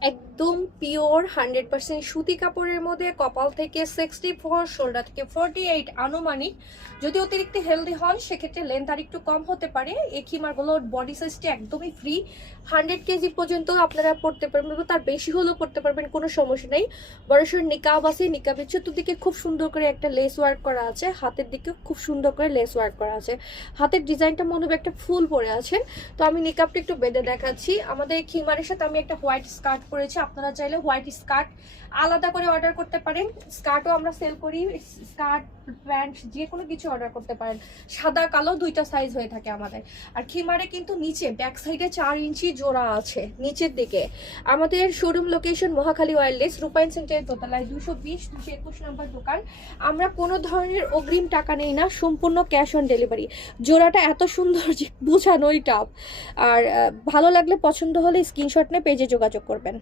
একদম পিওর 100% সুতি কাপড়ের মধ্যে, কপাল থেকে 64, শোল্ডার থেকে 48 আনুমানিক। যদি অতিরিক্ত হেলদি হন সেক্ষেত্রে লেন্থ আর একটু কম হতে পারে। এই খিমারগুলোর বডি সাইজটি একদমই ফ্রি, 100 কেজি পর্যন্ত আপনারা পড়তে পারবেন, তার বেশি হলেও পড়তে পারবেন, কোনো সমস্যা নেই। বড়সড় নিকাব আছে, নিকাবের চতুর্দিকে খুব সুন্দর করে একটা লেস ওয়ার্ক করা আছে, হাতের দিকে খুব সুন্দর করে লেস ওয়ার্ক করা আছে। হাতের ডিজাইনটা মনে হবে একটা ফুল পরে আছেন। তো আমি নিকাবটা একটু বেঁধে দেখাচ্ছি। আমাদের খিমারের সাথে আমি একটা হোয়াইট স্কার্ট পরেছি, আপনারা চাইলে হোয়াইট স্কার্ট আলাদা করে অর্ডার করতে পারেন। স্কার্টও আমরা সেল করি, স্কার্ট প্যান্ট যে কোনো কিছু অর্ডার করতে পারেন। সাদা কালো দুইটা সাইজ হয়ে থাকে আমাদের। আর খিমারে কিন্তু নিচে ব্যাক সাইডে 4 ইঞ্চি জোড়া আছে নিচের দিকে। আমাদের শোরুম লোকেশন মহাখালী ওয়্যারলেস, রূপায়ণ সেন্টারের দোতলায় 220-221 নম্বর দোকান। আমরা কোনো ধরনের অগ্রিম টাকা নেই না, সম্পূর্ণ ক্যাশ অন ডেলিভারি। জোড়াটা এত সুন্দর যে বোঝানোই টাফ। আর ভালো লাগলে, পছন্দ হলে স্ক্রিনশট নিয়ে পেজে যোগাযোগ করবেন।